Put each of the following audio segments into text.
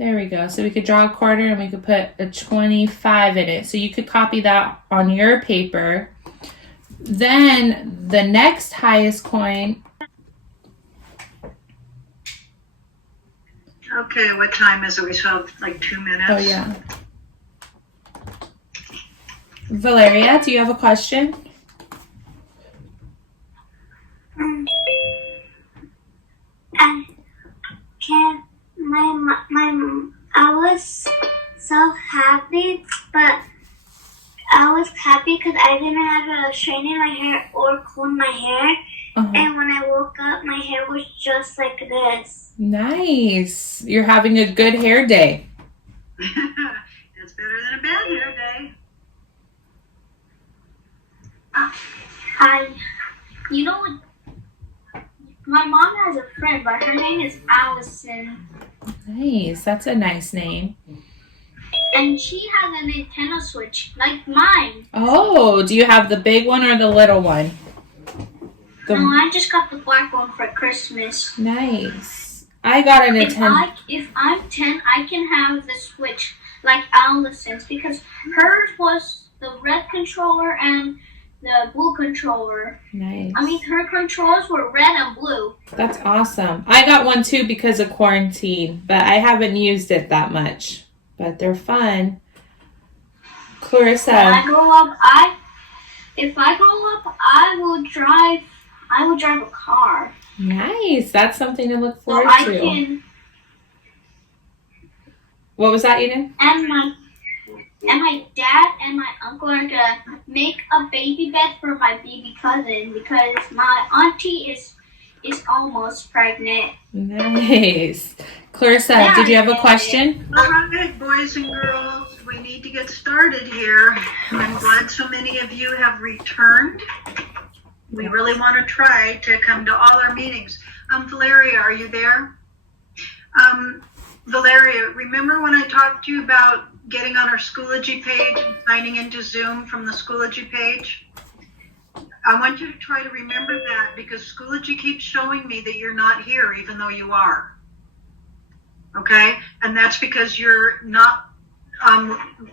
There we go. So we could draw a quarter and we could put a 25 in it. So you could copy that on your paper. Then the next highest coin. Okay, what time is it? We still have like 2 minutes. Oh, yeah. Valeria, do you have a question? I was so happy, but I was happy because I didn't have to straighten my hair or comb my hair. And when I woke up, my hair was just like this. Nice. You're having a good hair day. That's better than a bad hair day. You know what? My mom has a friend, but her name is Allison. Nice. That's a nice name. And she has a Nintendo Switch, like mine. Oh, do you have the big one or the little one? No, I just got the black one for Christmas. Nice. I got a Nintendo. If I'm 10, I can have the Switch like Allison's because hers was the red controller and the blue controller. Nice. I mean, her controls were red and blue. That's awesome. I got one too because of quarantine, but I haven't used it that much. But they're fun. Clarissa. When I grow up, if I grow up, I will drive a car. Nice. That's something to look forward to. What was that, Eden? And my dad and my uncle are gonna make a baby bed for my baby cousin because my auntie is almost pregnant. Nice. Clarissa, did you have a question? All right, boys and girls, we need to get started here. I'm glad so many of you have returned. We really want to try to come to all our meetings. Valeria, are you there? Valeria, remember when I talked to you about getting on our Schoology page and signing into Zoom from the Schoology page? I want you to try to remember that because Schoology keeps showing me that you're not here even though you are. Okay? And that's because you're not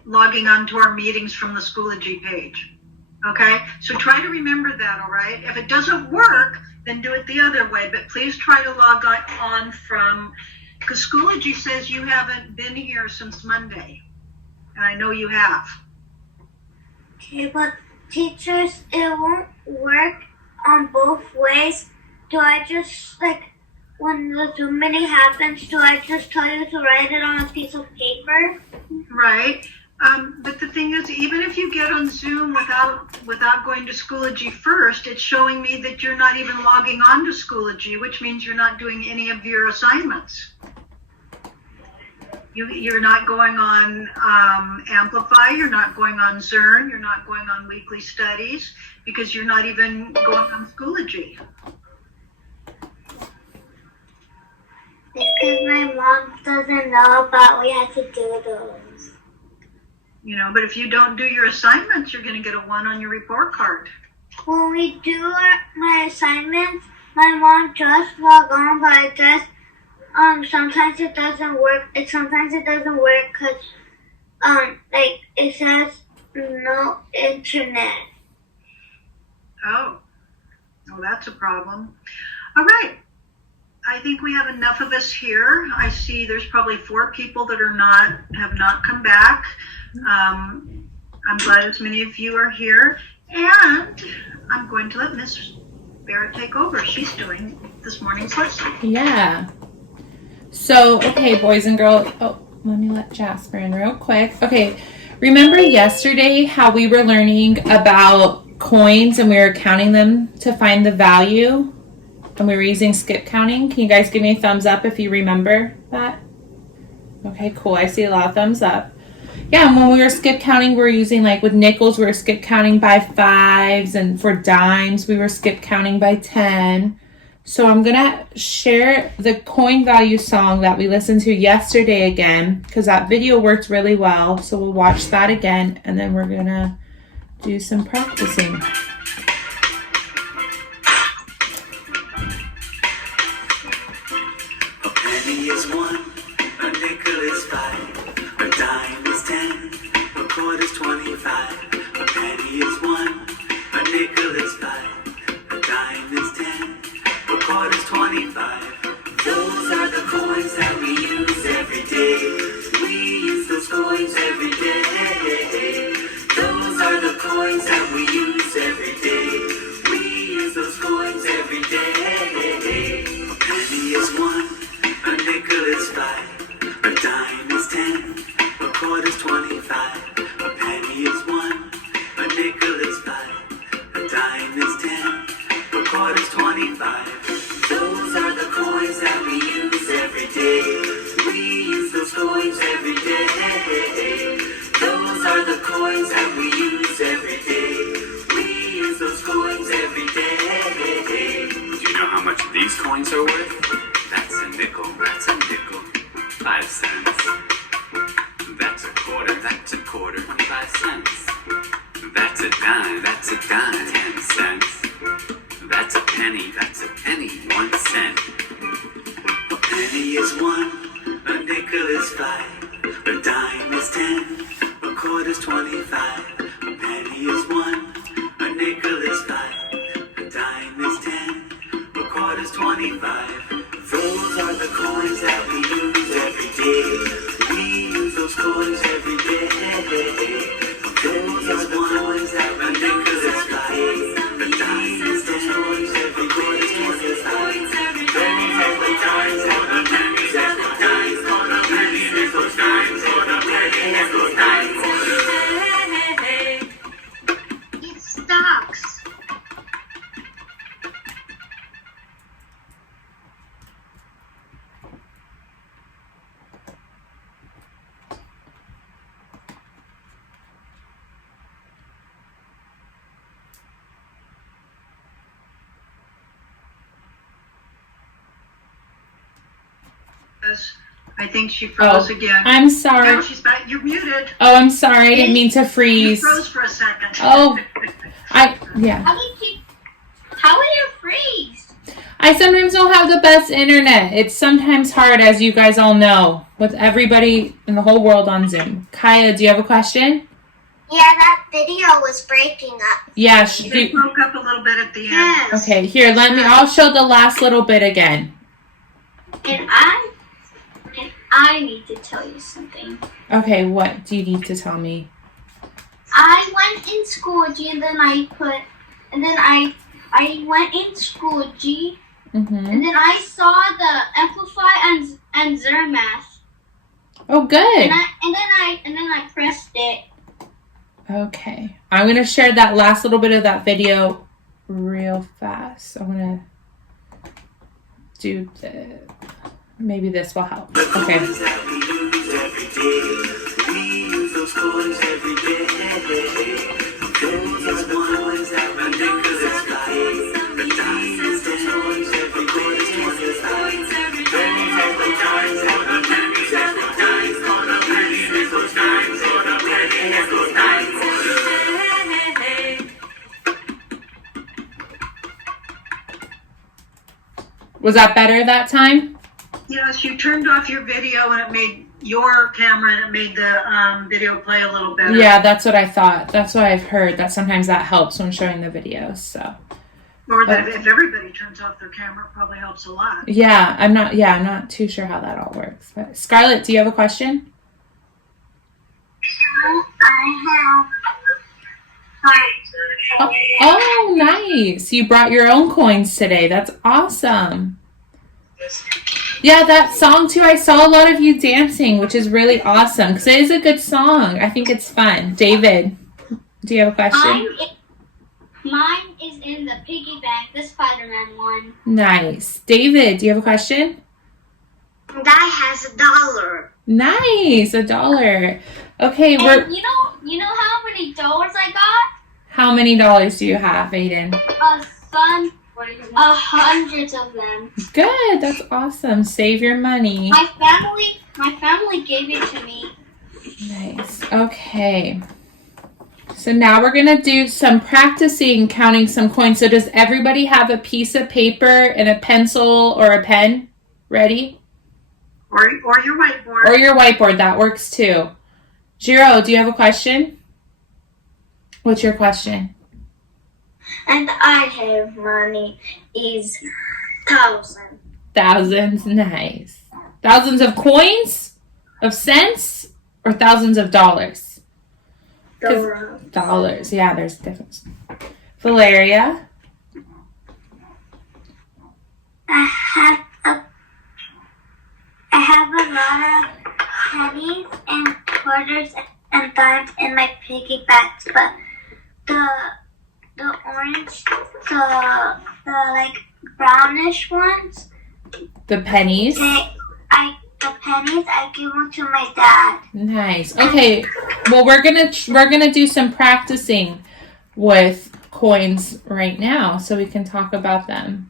logging on to our meetings from the Schoology page. Okay? So try to remember that, all right? If it doesn't work, then do it the other way. But please try to log on from, because Schoology says you haven't been here since Monday. And I know you have. Okay, but teachers, it won't work on both ways. Do I just, when the Zoom meeting happens, do I just tell you to write it on a piece of paper? Right. But the thing is, even if you get on Zoom without going to Schoology first, it's showing me that you're not even logging on to Schoology, which means you're not doing any of your assignments. You're not going on Amplify, you're not going on Zern, you're not going on Weekly Studies, because you're not even going on Schoology. Because my mom doesn't know about we have to do those. But if you don't do your assignments, you're going to get a 1 on your report card. When we do my assignments, my mom just log on, but I just sometimes it doesn't work. Sometimes it doesn't work because it says no internet. Oh, that's a problem. All right. I think we have enough of us here. I see there's probably 4 people that have not come back. I'm glad as many of you are here. And I'm going to let Miss Barrett take over. She's doing this morning's lesson. Yeah. So, okay, boys and girls. Oh, let me let Jasper in real quick. Okay, remember yesterday how we were learning about coins and we were counting them to find the value? And we were using skip counting. Can you guys give me a thumbs up if you remember that? Okay, cool. I see a lot of thumbs up. Yeah, and when we were skip counting, we were using, with nickels, we were skip counting by 5s. And for dimes, we were skip counting by 10. So I'm going to share the coin value song that we listened to yesterday again, because that video worked really well. So we'll watch that again, and then we're going to do some practicing. A penny is 1, a nickel nickel is 5, a dime is 10, a quarter's 25, a penny is 1, a nickel is 5, a dime is 10, a quarter's 25. Those are the coins that we use every day. We use those coins every day. Those are the coins that we use every day. We use those coins every day. A penny is 1, a nickel is 5, a dime is 10, a quarter's 25, a penny is 1, a nickel is 5, a dime is 10, a quarter's 25. Those are the coins that we use every day. We use those coins every day. Those are the coins that we use every day. We use those coins every day. Do you know how much these coins are worth? That's a nickel, 5 cents. That's a quarter, 25 cents. That's a dime, 10 cents. That's a penny, 1 cent. A penny is 1, a nickel is 5, a dime is 10, a quarter's 25, a penny is 1, a nickel is 5, a dime is 10, a quarter's 25. Those are the coins that we use every day. We use those coins every day. Those are the coins that we use every day. The dime is 10 coins every quarter's 25. Pennies and the dimes and the pennies and the dimes for the pennies and those dimes for the pennies and those dimes for the It sucks. I think she froze again. I'm sorry. No, she's back. You're muted. Oh, I'm sorry. I didn't mean to You freeze. froze for a second. Oh, yeah. How would you freeze? I sometimes don't have the best internet. It's sometimes hard, as you guys all know, with everybody in the whole world on Zoom. Kaya, do you have a question? Yeah, that video was breaking up. Yeah. It broke up a little bit at the end. Yes. Okay, here, I'll show the last little bit again. And I need to tell you something. Okay, what do you need to tell me? I went in Schoology and then I went in Schoology Mm-hmm. and then I saw the Amplify and Zermath. Oh, good. And then I pressed it. Okay. I'm going to share that last little bit of that video real fast. I'm going to do the... Maybe this will help. the Okay. coins that we use every day. We use those coins every day. Those are the coins that we use every day. The dime is 10 coins every quarter's 25. Pennies and the dimes for the pennies and the dimes for the pennies and those dimes for the pennies and those dimes for the Was that better that time? Yes, you turned off your video and it made your camera and it made the video play a little better. Yeah, that's what I thought. That's what I've heard. That sometimes that helps when showing the videos. So Or that if everybody turns off their camera, it probably helps a lot. yeah, I'm not too sure how that all works. But Scarlett, do you have a question? I have Oh, nice. You brought your own coins today. That's awesome. Yeah, that song too. I saw a lot of you dancing, which is really awesome because it is a good song. I think it's fun. David, do you have a question? Mine is in the piggy bank, the Spider-Man one. Nice. David, do you have a question? Guy has $1. Nice, $1. Okay, And you know how many dollars I got? How many dollars do you have, Aiden? Hundreds of them. Good, that's awesome. Save your money. My family gave it to me. Nice. Okay. So now we're going to do some practicing counting some coins. So does everybody have a piece of paper and a pencil or a pen ready? Or your whiteboard. Or your whiteboard, that works too. Jiro, do you have a question? What's your question? And I have money is 1,000. Thousands, nice. Thousands of coins? Of cents? Or thousands of dollars? Dollars, yeah, there's a difference. Valeria? I have a lot of pennies and quarters and dimes in my piggy banks, but the orange, the like brownish ones, The pennies? the pennies I give them to my dad. Nice. Okay. Well, we're gonna do some practicing with coins right now, so we can talk about them.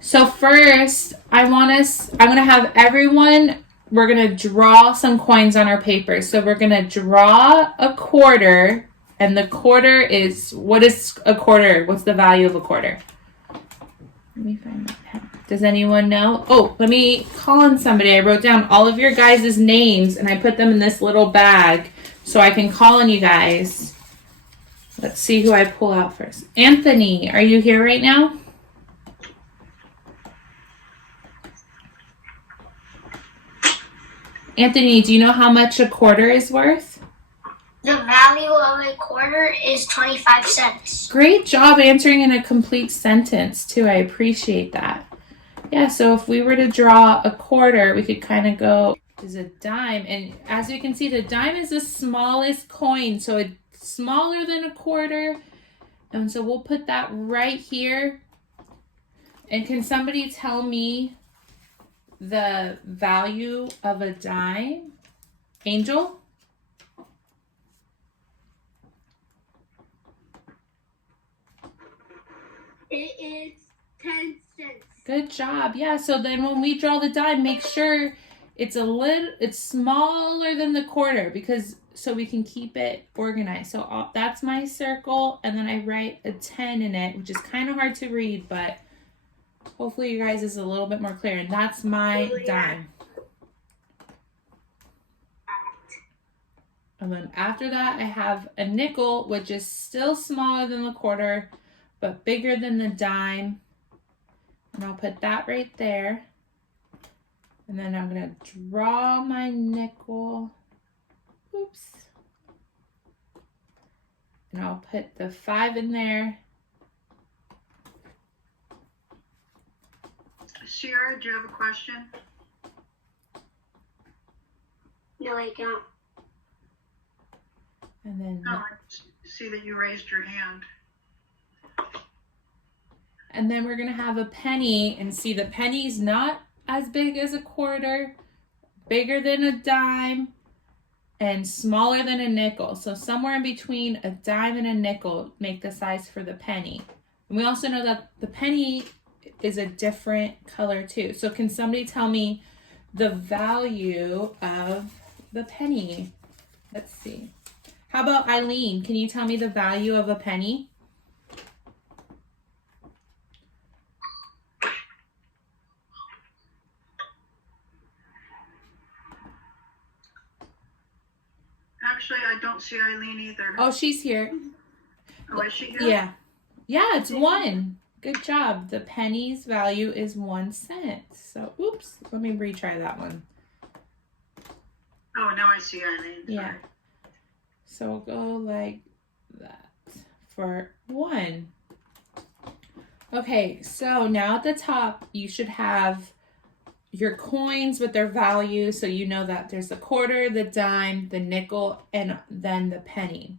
So first, I'm gonna have everyone. We're gonna draw some coins on our paper. So we're gonna draw a quarter, and the quarter is, what is a quarter? What's the value of a quarter? Let me find my pen. Does anyone know? Oh, let me call on somebody. I wrote down all of your guys' names and I put them in this little bag so I can call on you guys. Let's see who I pull out first. Anthony, are you here right now? Anthony, do you know how much a quarter is worth? The value of a quarter is 25 cents. Great job answering in a complete sentence, too. I appreciate that. Yeah, so if we were to draw a quarter, we could kind of go, is a dime. And as you can see, the dime is the smallest coin, so it's smaller than a quarter. And so we'll put that right here. And can somebody tell me the value of a dime? Angel? It is 10 cents. Good job. Yeah, so then when we draw the dime, make sure it's smaller than the quarter, because so we can keep it organized. So that's my circle, and then I write a 10 in it, which is kind of hard to read, but hopefully you guys is a little bit more clear. And that's my dime. And then after that, I have a nickel, which is still smaller than the quarter, but bigger than the dime. And I'll put that right there. And then I'm going to draw my nickel. Oops. And I'll put the 5 in there. Sierra, do you have a question? No, I don't. And then Oh, I see that you raised your hand. And then we're going to have a penny, and see the penny's not as big as a quarter, bigger than a dime, and smaller than a nickel. So somewhere in between a dime and a nickel make the size for the penny. And we also know that the penny is a different color too. So can somebody tell me the value of the penny? Let's see. How about Eileen? Can you tell me the value of a penny? Actually, I don't see Eileen either. Oh, she's here. Oh, is she here? Yeah. Yeah, it's 1. Good job. The penny's value is 1 cent. So, oops. Let me retry that one. Oh, now I see Eileen. Sorry. Yeah. So we'll go like that for 1. Okay, so now at the top, you should have your coins with their value, so you know that there's the quarter, the dime, the nickel, and then the penny.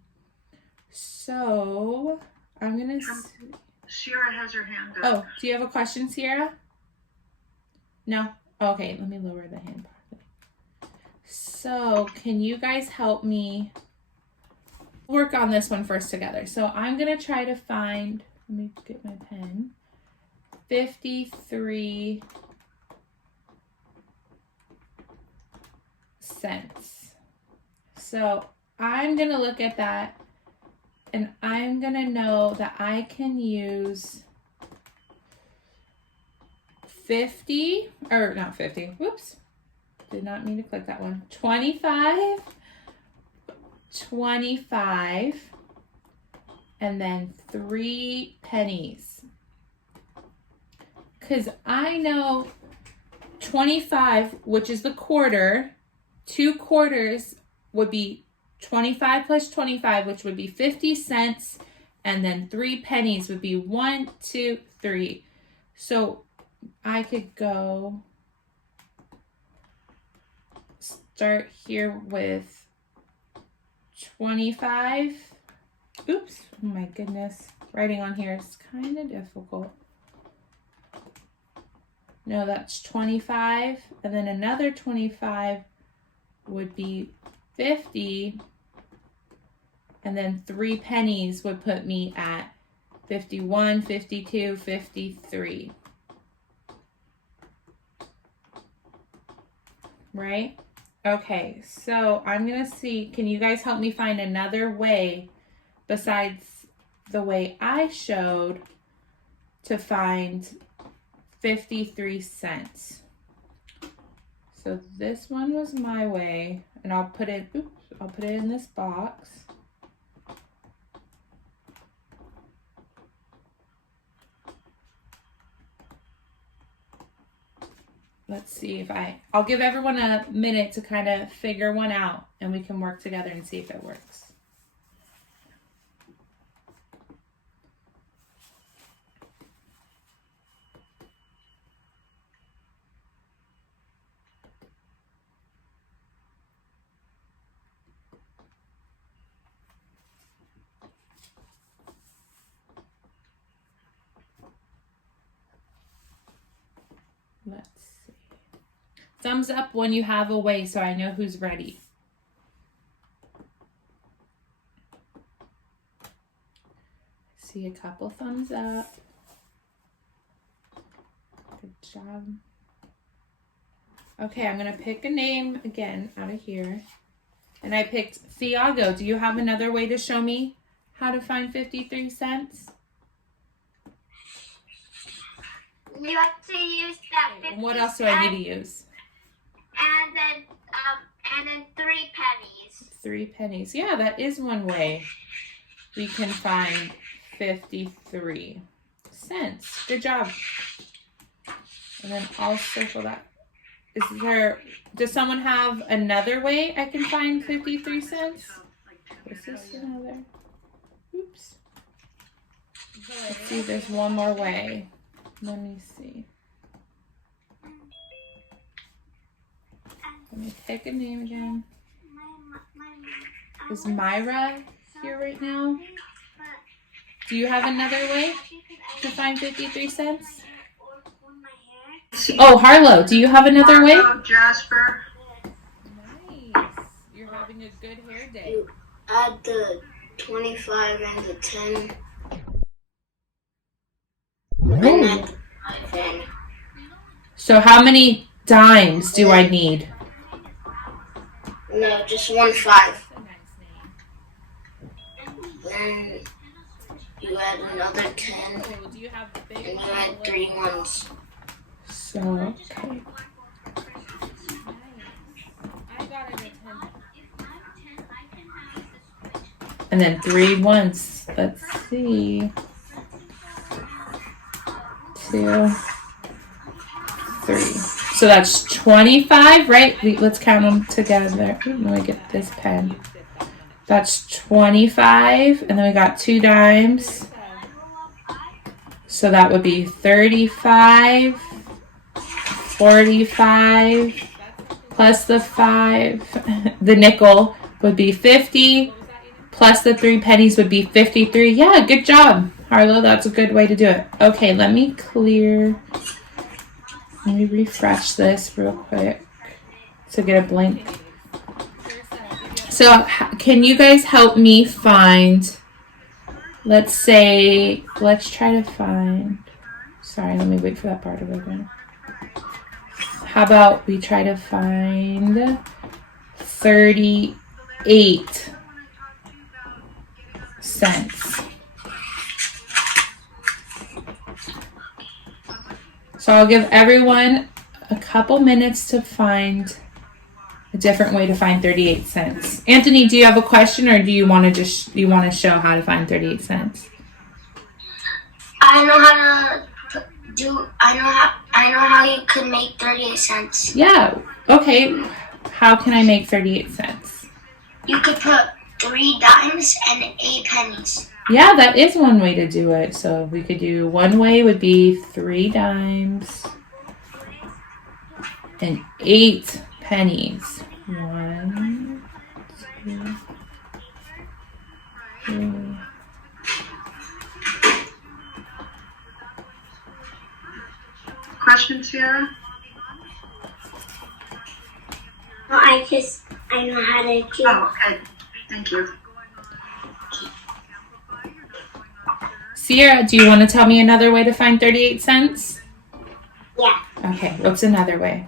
So I'm gonna Sierra has her hand up. Oh, do you have a question, Sierra? No? Okay, let me lower the hand part. So can you guys help me work on this one first together? So I'm gonna try to find, let me get my pen, 53 cents. So I'm gonna look at that, and I'm gonna know that I can use 50, or not 50, whoops, Did not mean to click that one. 25, 25, and then 3 pennies. Because I know 25, which is the quarter, 2 quarters would be 25 plus 25, which would be 50 cents. And then 3 pennies would be 1, 2, 3. So I could go start here with 25. Oops, oh my goodness. Writing on here is kind of difficult. No, that's 25. And then another 25 would be 50. And then 3 pennies would put me at 51, 52, 53. Right? Okay, so I'm going to see, can you guys help me find another way besides the way I showed to find 53 cents? So this one was my way, and I'll put it in this box. Let's see if I'll give everyone a minute to kind of figure one out, and we can work together and see if it works. Let's see. Thumbs up when you have a way so I know who's ready. See a couple thumbs up. Good job. Okay, I'm going to pick a name again out of here. And I picked Thiago. Do you have another way to show me how to find 53 cents? You have to use that 50 And what else do I need to use? And then 3 pennies. 3 pennies. Yeah, that is one way we can find 53 cents. Good job. And then I'll circle that. Does someone have another way I can find 53 cents? This is another. Oops. Let's see, there's one more way. Let me see. Let me pick a name again. Is Myra here right now? Do you have another way to find 53 cents? Oh, Harlow, do you have another way? Marlo, Jasper. Nice. You're having a good hair day. You add the 25 and the 10. And then 5 in. So how many dimes do I need? No, just 1 5. Then you add another 10. Do you have the big And you add 3 ones. So, okay. I got it at 10. And then 3 ones. Let's see. 2, 3. So that's 25, right? Let's count them together. Ooh, let me get this pen. That's 25, and then we got 2 dimes. So that would be 35, 45, plus the 5. The nickel would be 50, plus the 3 pennies would be 53. Yeah, good job, Harlow. That's a good way to do it. Okay, let me refresh this real quick to get a blank. So can you guys help me find, let's try to find, sorry, let me wait for that part to go down. How about we try to find 38 cents. So I'll give everyone a couple minutes to find different way to find 38 cents. Anthony, do you have a question, or do you want to show how to find 38 cents? I know how to I know how you could make 38 cents. Yeah. Okay. How can I make 38 cents? You could put 3 dimes and 8 pennies. Yeah, that is one way to do it. So we could do one way would be 3 dimes and 8 pennies. 1, 2, 3. Question, Sierra? No, I know how to do. Oh, okay. Thank you. Sierra, do you want to tell me another way to find 38 cents? Yeah. Okay, what's another way?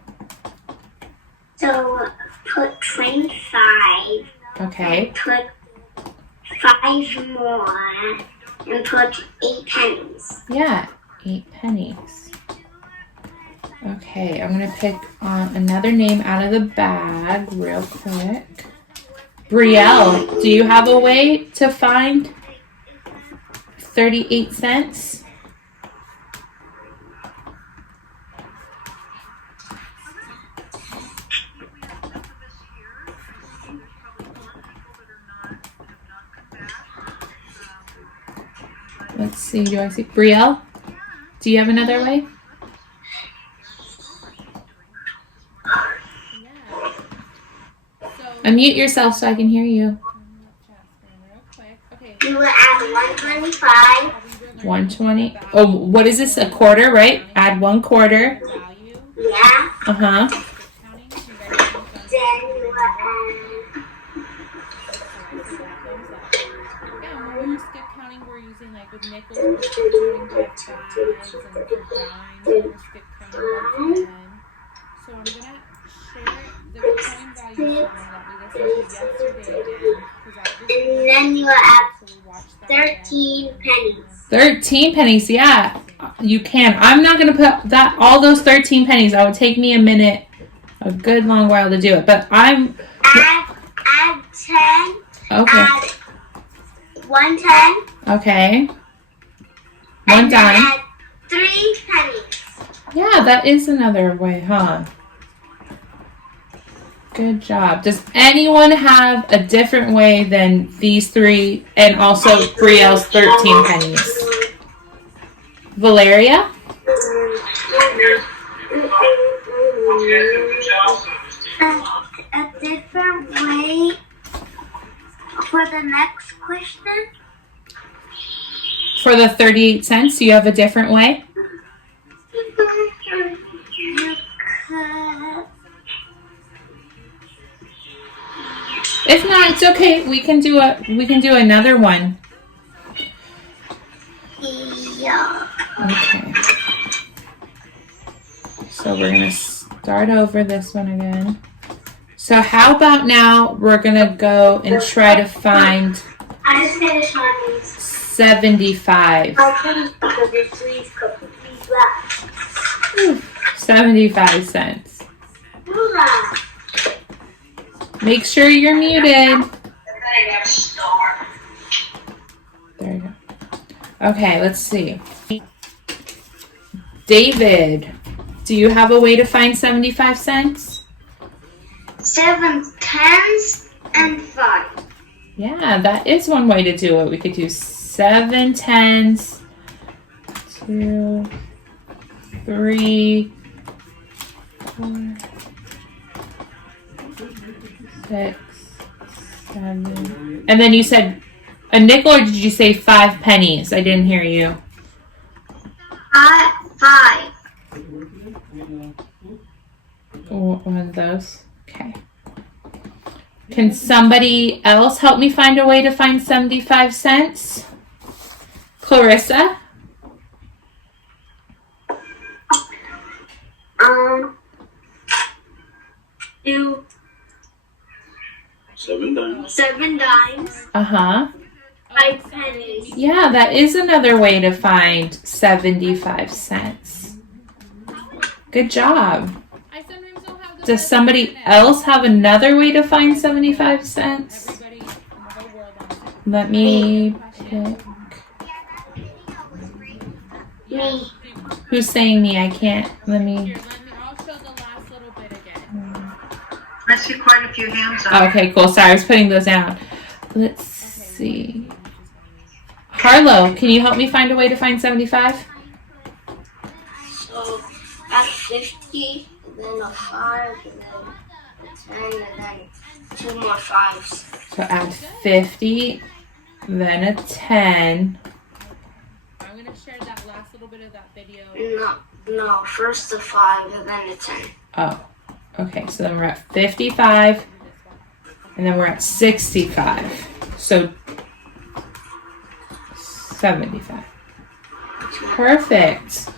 So put 25. Okay. Put 5 more and put 8 pennies. Yeah, 8 pennies. Okay, I'm going to pick another name out of the bag real quick. Brielle, do you have a way to find 38 cents? Let's see, do I see? Brielle, do you have another way? Unmute yourself so I can hear you. You will add 125. 120. Oh, what is this? A quarter, right? Add 1 quarter. Yeah. Uh-huh. Then you will add. Yeah, when we're skip counting, we're using like with nickels, we're counting by 5s, and for dimes, we're skip counting by 10. So I'm gonna share the coin value song that we listened to yesterday again. And then you will add 13 pennies. 13 pennies, yeah. You can. I'm not gonna put all those 13 pennies. That would take me a good long while to do it. But I'm Add 10. okay. Add 110. Okay. 1 and then dime. add 3 pennies. Yeah, that is another way, huh? Good job. Does anyone have a different way than these 3 and also Brielle's 13 pennies? Valeria? A different way for the next question? For the 38 cents, do you have a different way? You could. If not, it's okay. We can do another one. Yeah. Okay. So we're gonna start over this one again. So how about now we're gonna go and try to find I just finished mine. 75. I finished because it's please left. 75 cents. Do that. Make sure you're muted. There you go. Okay, let's see. David, do you have a way to find 75 cents? 7 tens and 5. Yeah, that is one way to do it. We could do 7 tens, 2, 3, 4, 6, 7. And then you said a nickel, or did you say 5 pennies? I didn't hear you. 5. One of those. Okay. Can somebody else help me find a way to find 75 cents? Clarissa? Do 7 dimes. 7 dimes, Uh-huh. 5 pennies. Yeah, that is another way to find 75 cents. Good job. I sometimes don't have Does somebody else have another way to find 75 cents? Let me pick. Me. Who's saying me? I can't. Let me. I'll show the last little bit again. I see quite a few hands up. Okay, cool. Sorry, I was putting those down. Let's see. Harlow, can you help me find a way to find 75? So add 50, and then a 5, and then 10, and then 2 more 5s. So add 50, then a 10. I'm gonna share that last little bit of that video. No, first a 5, and then a 10. Oh, okay. So then we're at 55, and then we're at 65. So 75. Perfect.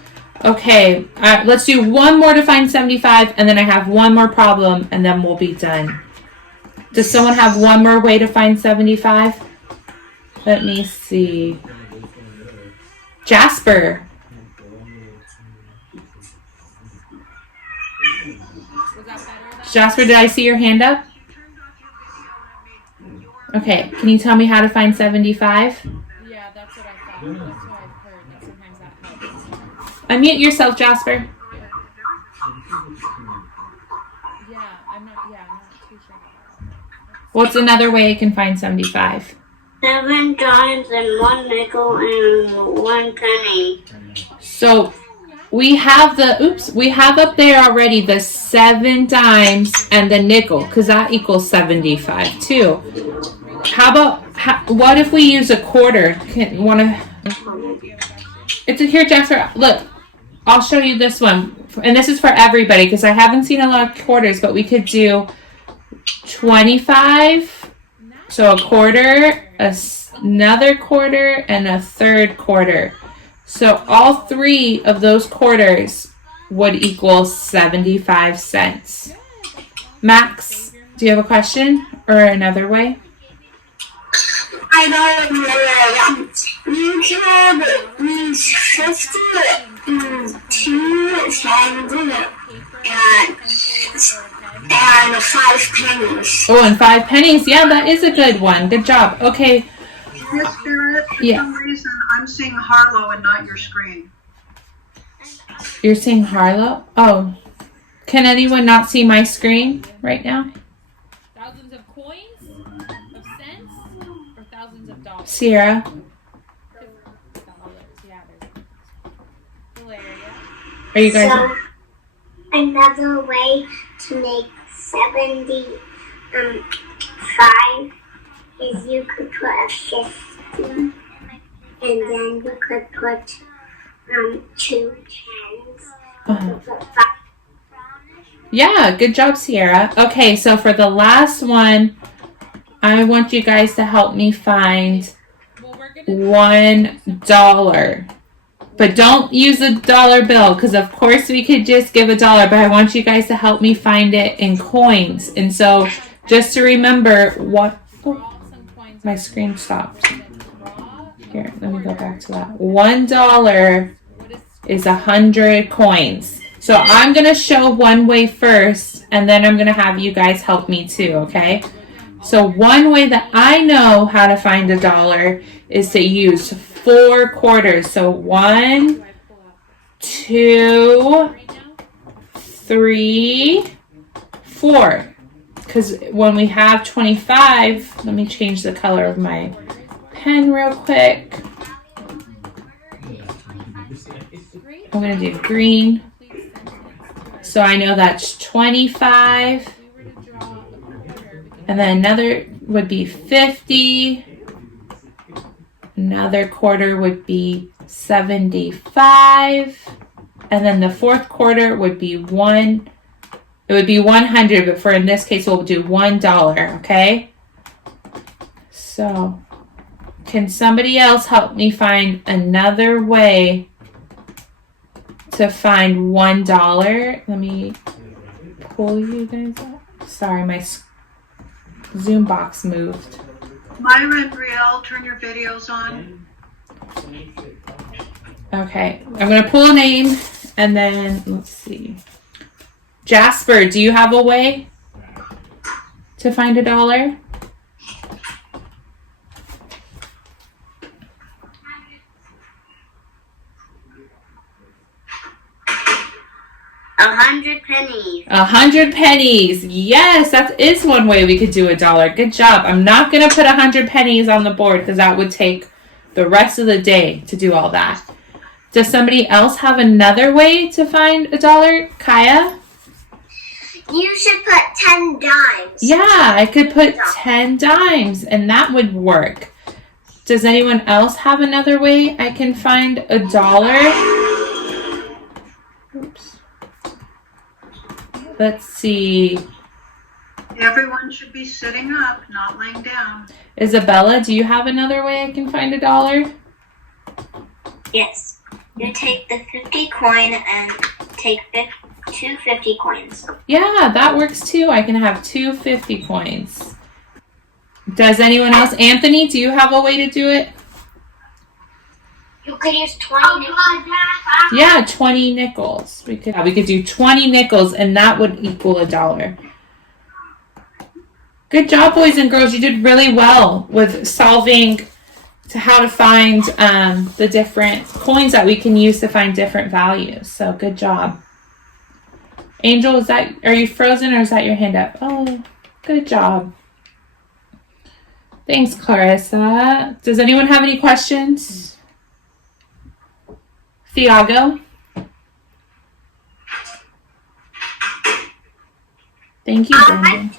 Okay, let's do one more to find 75, and then I have one more problem, and then we'll be done. Does someone have one more way to find 75? Let me see. Jasper. Was that better? Jasper, did I see your hand up? Okay, can you tell me how to find 75? Yeah, that's what I thought. That's what I've heard. That sometimes that helps. Unmute yourself, Jasper. Yeah, I'm not too sure. What's another way I can find 75? 7 dimes and 1 nickel and 1 penny. So we have up there already the 7 dimes and the nickel, because that equals 75 too. What if we use a quarter? Here, Jasper, look, I'll show you this one. And this is for everybody, because I haven't seen a lot of quarters, but we could do 25, so a quarter, another quarter, and a third quarter. So all 3 of those quarters would equal 75 cents. Max, do you have a question or another way? I know you can use 50, 2 cents, and 5 pennies. Oh, and 5 pennies. Yeah, that is a good one. Good job. Okay. Miss Barrett, for Yeah. some reason, I'm seeing Harlow and not your screen. You're seeing Harlow? Oh. Can anyone not see my screen right now? Thousands of coins, of cents, or thousands of dollars? Sierra? Dollars, yeah, there's hilarious. Are you guys... So, another way to make 75 is you could put a 50, and then you could put 2 tens. Uh-huh. Put 5. Yeah, good job, Sierra. Okay, so for the last one, I want you guys to help me find Well, we're gonna $1. But don't use a dollar bill, because of course we could just give $1, but I want you guys to help me find it in coins. And so just to remember what... draw some coins. My screen stopped. Draw. Here, let me go back to that. $1 What is is 100 coins. So I'm going to show one way first, and then I'm going to have you guys help me too, okay? So one way that I know how to find $1 is to use 4 quarters. So 1, 2, right now? 3, 4. Because when we have 25, let me change the color of my pen real quick. I'm going to do green. So I know that's 25. And then another would be 50. Another quarter would be 75. And then the fourth quarter would be it would be 100, but for in this case we'll do $1, okay? So can somebody else help me find another way to find $1? Let me pull you guys up. Sorry, my Zoom box moved. Myra and Brielle, turn your videos on. Okay, I'm gonna pull a name and then let's see. Jasper, do you have a way to find $1? $100 pennies. 100 pennies. Yes, that is one way we could do $1. Good job. I'm not going to put 100 pennies on the board because that would take the rest of the day to do all that. Does somebody else have another way to find $1? Kaya? You should put 10 dimes. Yeah, I could put 10 dimes and that would work. Does anyone else have another way I can find $1? Oops. Let's see. Everyone should be sitting up, not laying down. Isabella, do you have another way I can find $1? Yes. You take the 50 coin and take 2 50 coins. Yeah, that works too. I can have 2 50 coins. Does anyone else? Anthony, do you have a way to do it? You could use 20 nickels. Yeah, 20 nickels. We could do 20 nickels and that would equal $1. Good job, boys and girls. You did really well with solving to how to find the different coins that we can use to find different values. So good job. Angel, are you frozen or is that your hand up? Oh, good job. Thanks, Clarissa. Does anyone have any questions? Thiago? Thank you, Brandon.